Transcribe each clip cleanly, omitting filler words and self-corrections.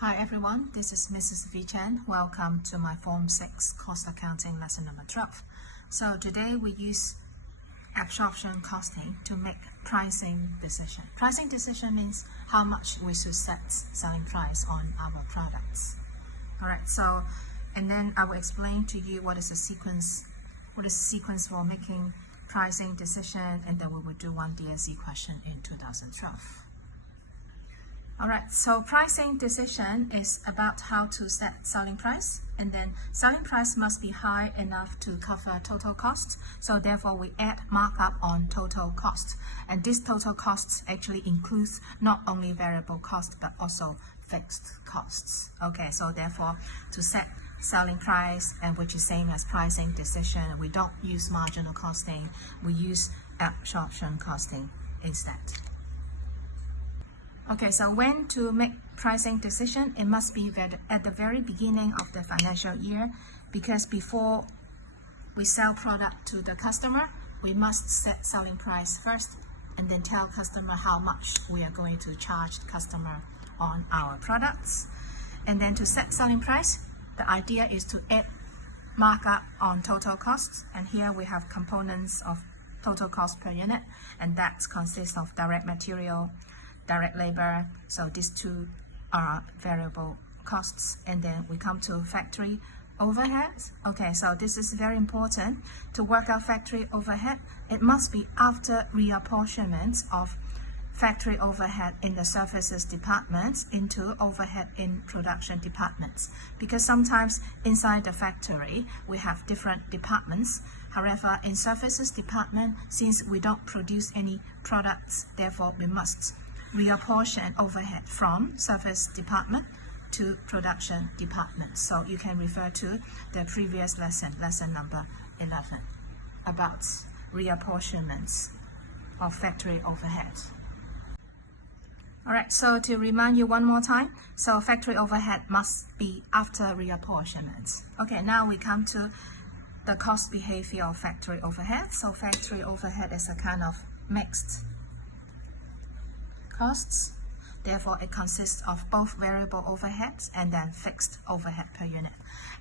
Hi everyone, this is Mrs. V Chen. Welcome to my Form 6 Cost Accounting lesson number 12. So today we use absorption costing to make pricing decision. Pricing decision means how much we should set selling price on our products. Alright, so and then I will explain to you what is the sequence for making pricing decision, and then we will do one DSE question in 2012. Alright, so pricing decision is about how to set selling price, and then selling price must be high enough to cover total costs. So therefore we add markup on total costs, and this total costs actually includes not only variable cost but also fixed costs. Okay, so therefore to set selling price, and which is same as pricing decision, we don't use marginal costing, we use absorption costing instead. Okay, so when to make pricing decision, it must be at the very beginning of the financial year, because before we sell product to the customer, we must set selling price first and then tell customer how much we are going to charge the customer on our products. And then to set selling price, the idea is to add markup on total costs, and here we have components of total cost per unit, and that consists of direct material, direct labor, so these two are variable costs. And then we come to factory overheads. Okay, so this is very important. To work out factory overhead, it must be after reapportionment of factory overhead in the services department into overhead in production departments, because sometimes inside the factory we have different departments. However, in services department, since we don't produce any products, therefore we must reapportion overhead from service department to production department. So you can refer to the previous lesson number 11, about reapportionments of factory overhead. Alright, so to remind you one more time, so factory overhead must be after reapportionment. Okay, now we come to the cost behavior of factory overhead. So factory overhead is a kind of mixed costs. Therefore, it consists of both variable overheads and then fixed overhead per unit.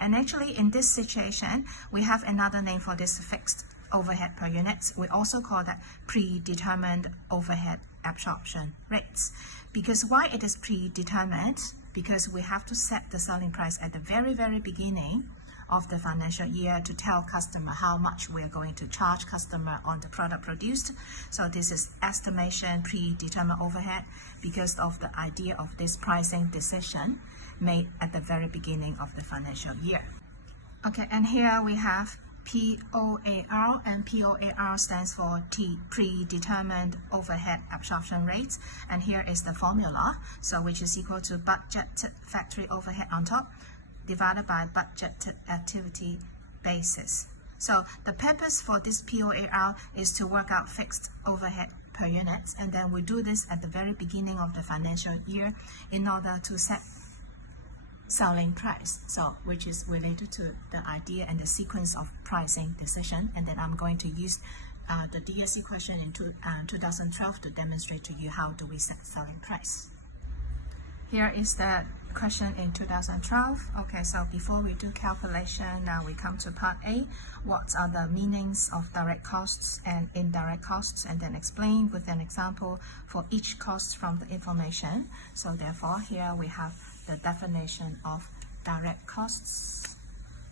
And actually, in this situation, we have another name for this fixed overhead per unit. We also call that predetermined overhead absorption rates. Because why it is predetermined? Because we have to set the selling price at the very beginning of the financial year to tell customer how much we are going to charge customer on the product produced. So this is estimation predetermined overhead, because of the idea of this pricing decision made at the very beginning of the financial year. Okay, and here we have POAR, and POAR stands for predetermined overhead absorption rates, and here is the formula, so which is equal to budgeted factory overhead on top divided by budgeted activity basis. So the purpose for this POAR is to work out fixed overhead per unit, and then we do this at the very beginning of the financial year in order to set selling price, so which is related to the idea and the sequence of pricing decision. And then I'm going to use the DSE question in 2012 to demonstrate to you how do we set selling price. Here is the question in 2012. Okay, so before we do calculation, now we come to part A. What are the meanings of direct costs and indirect costs, and then explain with an example for each cost from the information. So therefore, here we have the definition of direct costs.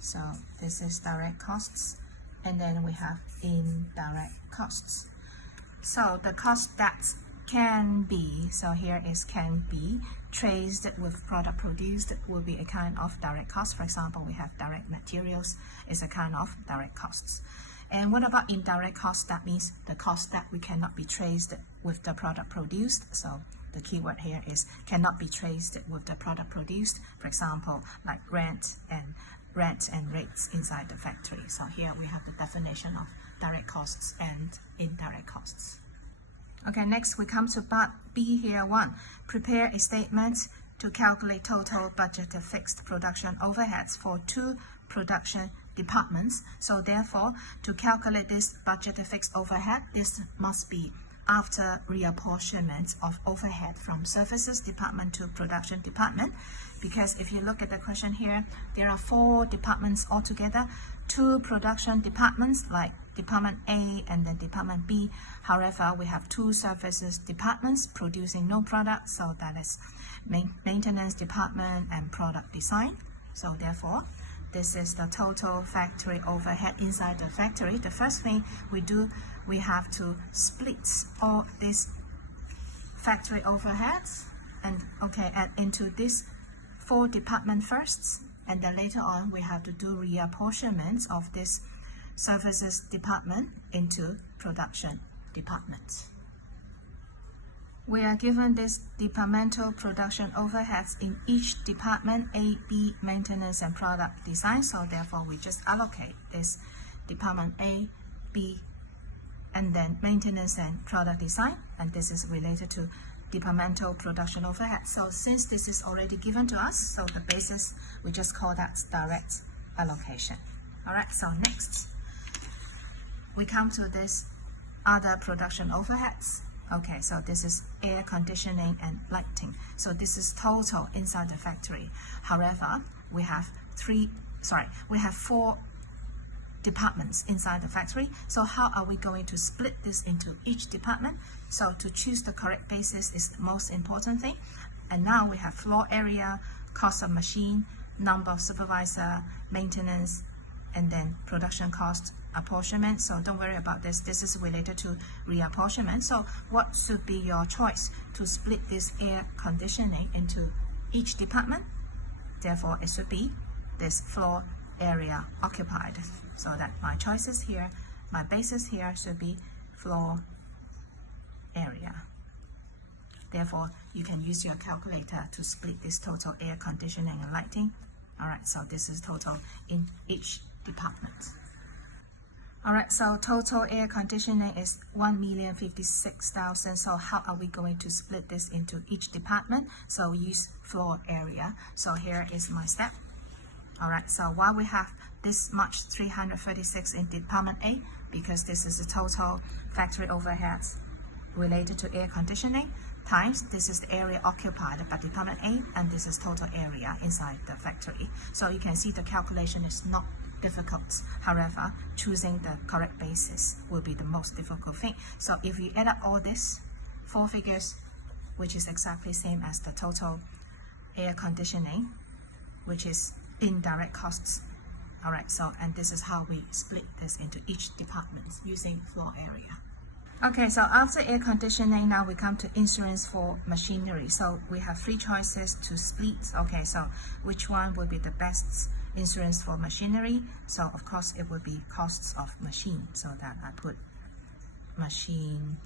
So this is direct costs, and then we have indirect costs. So the cost that can be, so here is can be, traced with product produced will be a kind of direct cost. For example, we have direct materials is a kind of direct costs. And what about indirect costs? That means the cost that we cannot be traced with the product produced. So the keyword here is cannot be traced with the product produced. For example, like rent and rates inside the factory. So here we have the definition of direct costs and indirect costs. Okay, next we come to part B here. 1. Prepare a statement to calculate total budgeted fixed production overheads for 2 production departments. So therefore, to calculate this budgeted fixed overhead, this must be after reapportionment of overhead from services department to production department. Because if you look at the question here, there are 4 departments altogether, 2 production departments like Department A and then Department B. However, we have 2 services departments producing no product, so that is maintenance department and product design. So therefore, this is the total factory overhead inside the factory. The first thing we do, we have to split all these factory overheads and into this 4 department first, and then later on we have to do reapportionment of this services department into production department. We are given this departmental production overheads in each department, A, B, maintenance and product design. So therefore we just allocate this department A, B, and then maintenance and product design, and this is related to departmental production overhead. So since this is already given to us, so the basis, we just call that direct allocation. Alright, so next we come to this other production overheads. Okay, so this is air conditioning and lighting. So this is total inside the factory. However, we have 4 departments inside the factory. So how are we going to split this into each department? So to choose the correct basis is the most important thing. And now we have floor area, cost of machine, number of supervisor, maintenance, and then production cost apportionment. So don't worry about this. This is related to reapportionment. So what should be your choice to split this air conditioning into each department? Therefore, it should be this floor area occupied. So that my choices here, my basis here should be floor area. Therefore, you can use your calculator to split this total air conditioning and lighting. Alright, so this is total in each department. Alright, so total air conditioning is 1,056,000. So how are we going to split this into each department? So use floor area. So here is my step. Alright, so while we have this much 336 in Department A, because this is the total factory overheads related to air conditioning, times this is the area occupied by Department A, and this is total area inside the factory. So you can see the calculation is not difficult. However, choosing the correct basis will be the most difficult thing. So if you add up all this 4 figures, which is exactly same as the total air conditioning, which is indirect costs. Alright, so and this is how we split this into each department using floor area. Okay, so after air conditioning, now we come to insurance for machinery. So we have 3 choices to split. Okay, so which one will be the best insurance for machinery? So of course it will be costs of machine, so that I put machine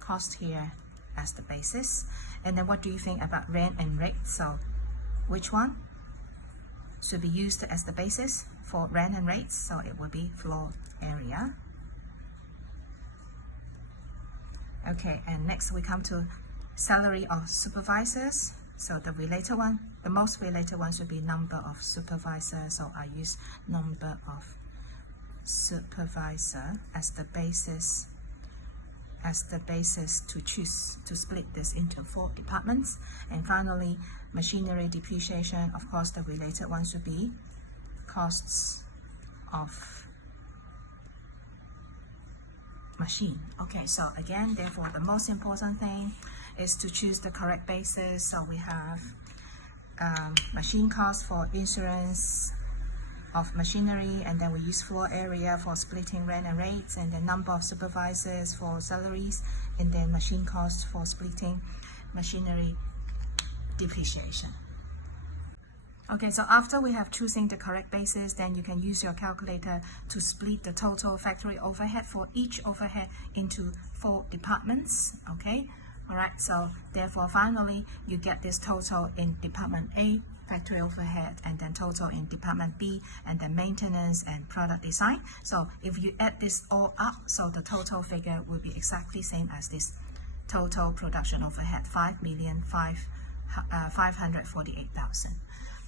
cost here as the basis. And then what do you think about rent and rate? So which one should be used as the basis for rent and rates? So it will be floor area. Okay, and next we come to salary of supervisors. So the related one, the most related one should be number of supervisors. So I use number of supervisor as the basis to choose to split this into 4 departments. And finally, machinery depreciation. Of course, the related one should be costs of machine. Okay, so again, therefore the most important thing is to choose the correct basis. So we have machine cost for insurance of machinery, and then we use floor area for splitting rent and rates, and then number of supervisors for salaries, and then machine cost for splitting machinery depreciation. Okay, so after we have choosing the correct basis, then you can use your calculator to split the total factory overhead for each overhead into 4 departments. Okay, alright, so therefore finally you get this total in Department A, factory overhead, and then total in Department B, and then maintenance and product design. So if you add this all up, so the total figure will be exactly same as this total production overhead, 5,548,000.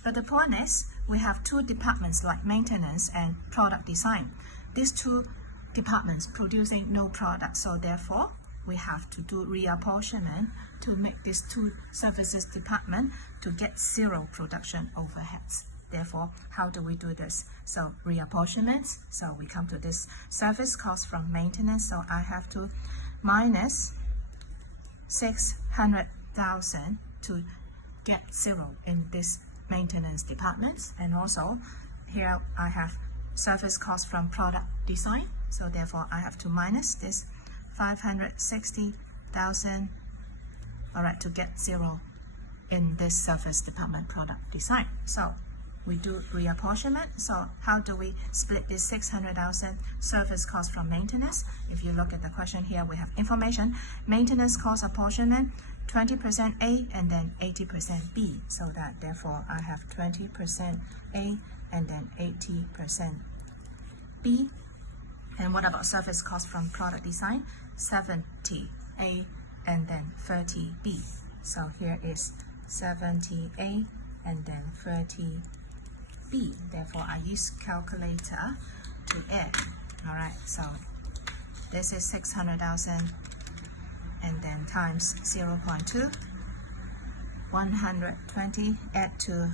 But the point is, we have 2 departments like maintenance and product design. These 2 departments producing no product, so therefore we have to do reapportionment to make these two services department to get zero production overheads. Therefore, how do we do this? So reapportionment, so we come to this service cost from maintenance, so I have to minus 600,000 to get zero in this maintenance department. And also here I have service cost from product design, so therefore I have to minus this 560,000, all right, to get zero in this service department product design. So we do reapportionment. So how do we split this 600,000 service cost from maintenance? If you look at the question here, we have information, maintenance cost apportionment, 20% A and then 80% B. So that therefore I have 20% A and then 80% B. And what about service cost from product design? 70 A and then 30 B. So here is 70 A and then 30 B. Therefore I use calculator to add. All right, so this is 600,000 and then times 0.2, 120, add to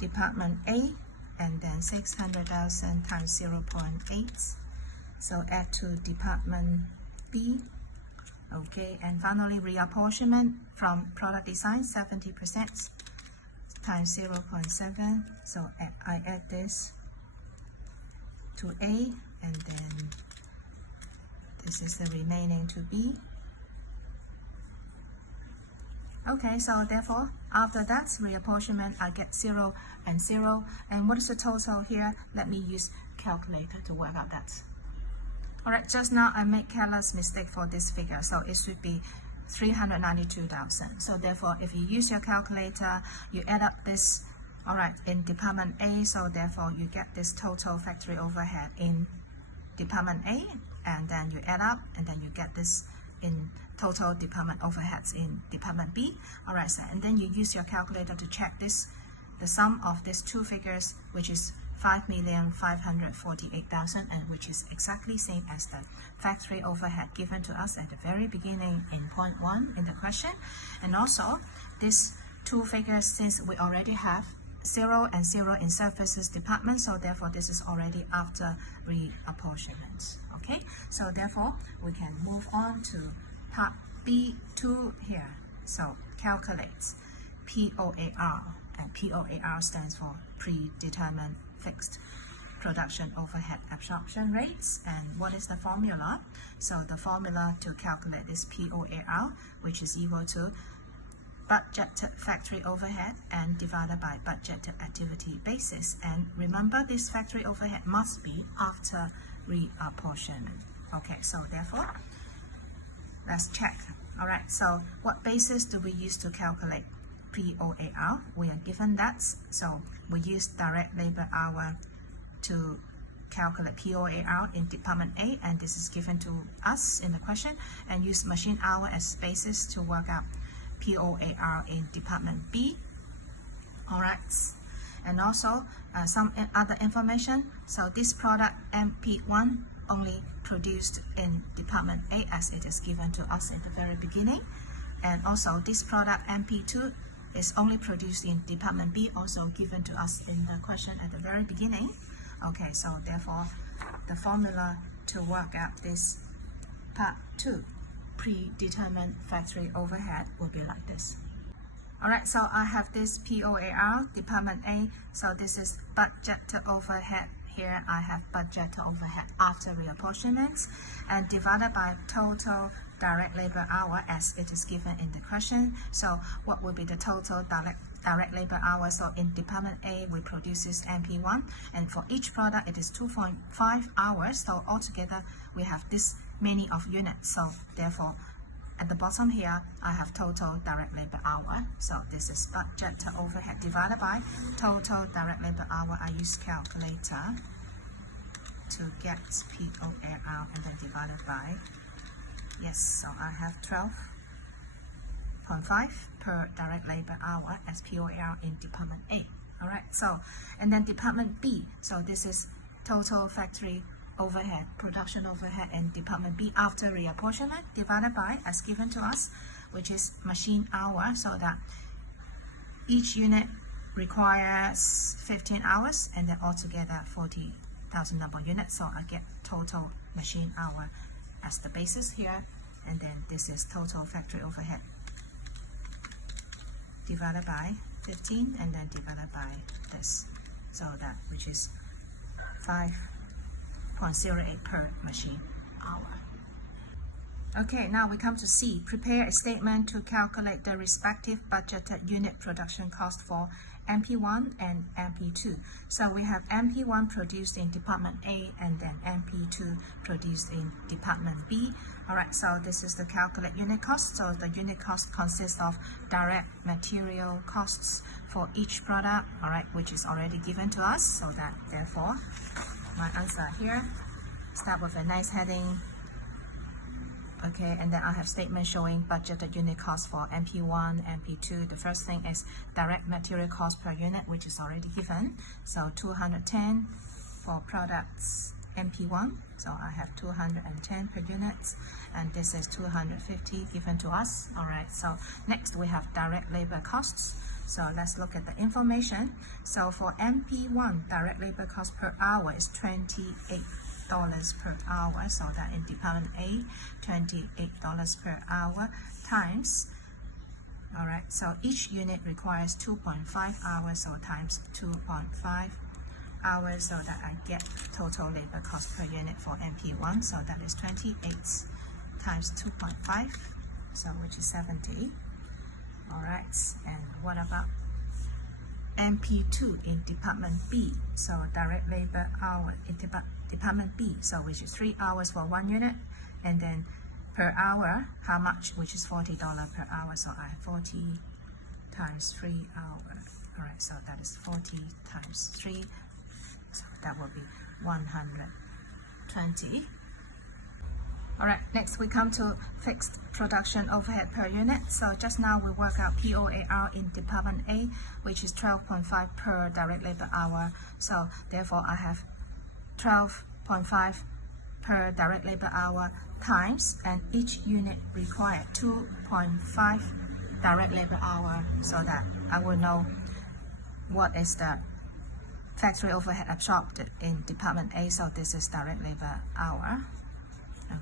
department A, and then 600,000 times 0.8, so add to department B. Okay, and finally reapportionment from product design, 70% times 0.7, so I add this to A, and then this is the remaining to B. Okay, so therefore after that reapportionment I get 0 and 0, and what is the total here? Let me use calculator to work out that. Alright, just now I made careless mistake for this figure, so it should be 392,000. So therefore if you use your calculator, you add up this, alright, in department A, so therefore you get this total factory overhead in department A, and then you add up and then you get this in total department overheads in department B. Alright, so, and then you use your calculator to check this, the sum of these two figures, which is 5,548,000, and which is exactly same as the factory overhead given to us at the very beginning in point 1 in the question. And also these two figures, since we already have 0 and 0 in services department, so therefore this is already after reapportionment. Okay, so therefore we can move on to part B2 here. So calculate POAR, and POAR stands for predetermined fixed production overhead absorption rates. And what is the formula? So the formula to calculate this POAR, which is equal to budgeted factory overhead and divided by budgeted activity basis. And remember, this factory overhead must be after reapportionment. Okay, so therefore let's check. All right, so what basis do we use to calculate POAR? We are given that, so we use direct labor hour to calculate POAR in department A, and this is given to us in the question, and use machine hour as basis to work out POAR in department B. All right, and also some other information. So this product MP1 only produced in department A as it is given to us in the very beginning, and also this product MP2 is only produced in department B, also given to us in the question at the very beginning. Okay, so therefore the formula to work out this part 2 predetermined factory overhead will be like this. Alright, so I have this POAR, department A, so this is budgeted overhead. Here I have budgeted overhead after reapportionment, and divided by total direct labor hour as it is given in the question. So what will be the total direct labor hour? So in department A we produce this MP1, and for each product it is 2.5 hours, so altogether we have this many of units. So therefore at the bottom here I have total direct labor hour, so this is budgeted overhead divided by total direct labor hour. I use calculator to get POAR and then divided by, yes, so I have 12.5 per direct labor hour as POAR in department A. Alright, so and then department B, so this is total factory overhead, production overhead in Department B after reapportionment divided by, as given to us, which is machine hour, so that each unit requires 15 hours and then altogether 40,000 number of units. So I get total machine hour as the basis here, and then this is total factory overhead divided by 15 and then divided by this, so that which is 5.08 per machine hour. Okay, now we come to C. Prepare a statement to calculate the respective budgeted unit production cost for MP1 and MP2. So we have MP1 produced in Department A and then MP2 produced in Department B. Alright, so this is the calculate unit cost. So the unit cost consists of direct material costs for each product, alright, which is already given to us. So that therefore my answer here, start with a nice heading. Okay, and then I have statement showing budgeted unit cost for MP1, MP2. The first thing is direct material cost per unit, which is already given. So 210 for products MP1. So I have 210 per unit, and this is 250 given to us. Alright, so next we have direct labor costs. So let's look at the information. So for MP1, direct labor cost per hour is $28 per hour, so that in Department A, $28 per hour times, alright, so each unit requires 2.5 hours, so times 2.5 hours, so that I get total labor cost per unit for MP1, so that is 28 times 2.5, so which is 70. Alright, and what about MP2 in Department B? So direct labor hour in Department B, so which is 3 hours for 1 unit, and then per hour, how much, which is $40 per hour, so I have 40 times 3 hours. Alright, so that is 40 times 3, so that will be 120. Alright, next we come to fixed production overhead per unit. So just now we work out POAR in Department A, which is 12.5 per direct labor hour. So therefore I have 12.5 per direct labor hour times, and each unit required 2.5 direct labor hour, so that I will know what is the factory overhead absorbed in Department A. So this is direct labor hour.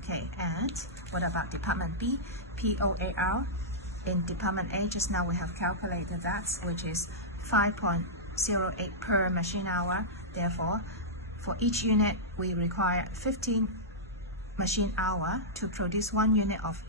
Okay, and what about Department B? POAR in Department A, just now we have calculated that, which is 5.08 per machine hour. Therefore, for each unit, we require 15 machine hour to produce 1 unit of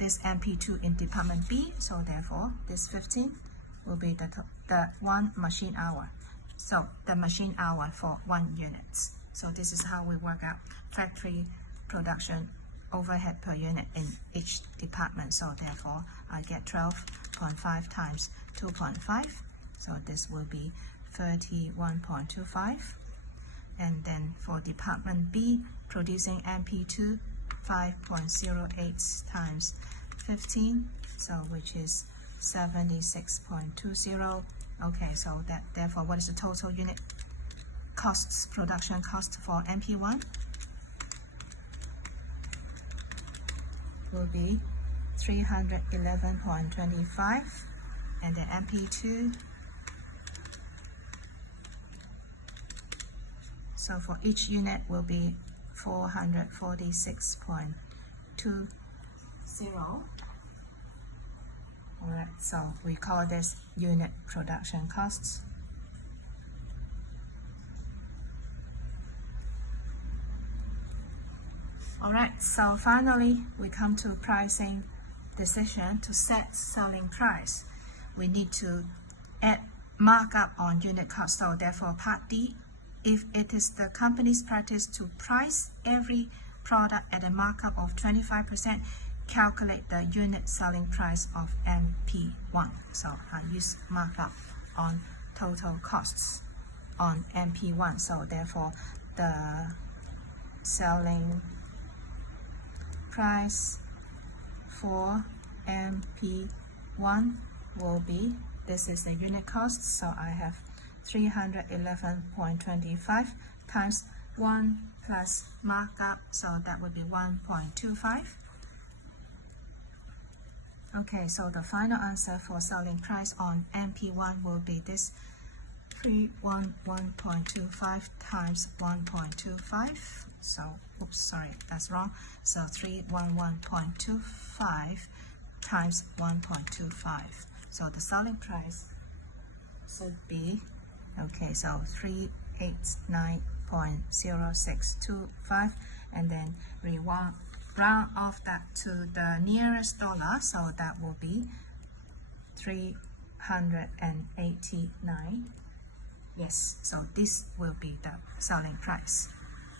this MP2 in Department B. So therefore, this 15 will be the 1 machine hour. So the machine hour for 1 unit. So this is how we work out factory production overhead per unit in each department. So therefore, I get 12.5 times 2.5. So this will be 31.25. And then for Department B, producing MP2, 5.08 times 15, so which is 76.20. Okay, so that therefore, what is the total unit costs, production cost for MP1? Will be 311.25, and the MP2, so for each unit will be 446.20. Alright, so we call this unit production costs. Alright, so finally we come to pricing decision. To set selling price, we need to add markup on unit cost. So therefore, part D, if it is the company's practice to price every product at a markup of 25%, calculate the unit selling price of MP1. So I use markup on total costs on MP1. So therefore, the selling price for MP1 will be, this is the unit cost, so I have 311.25 times 1 plus markup, so that would be 1.25. Okay, so the final answer for selling price on MP1 will be this 311.25 times 1.25. So, oops, sorry, that's wrong. So 311.25 times 1.25. So the selling price should be, okay, so 389.0625, and then we want round off that to the nearest dollar, so that will be 389. Yes, so this will be the selling price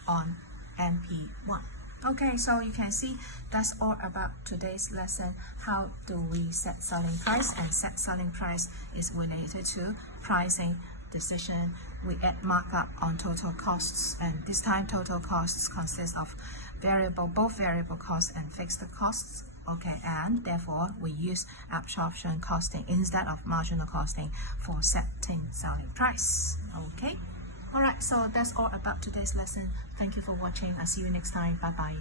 on MP1. Okay, so you can see that's all about today's lesson. How do we set selling price? And set selling price is related to pricing decision. We add markup on total costs, and this time total costs consist of both variable costs and fixed costs. Okay, and therefore we use absorption costing instead of marginal costing for setting selling price. Okay, alright, so that's all about today's lesson. Thank you for watching. I'll see you next time. Bye bye.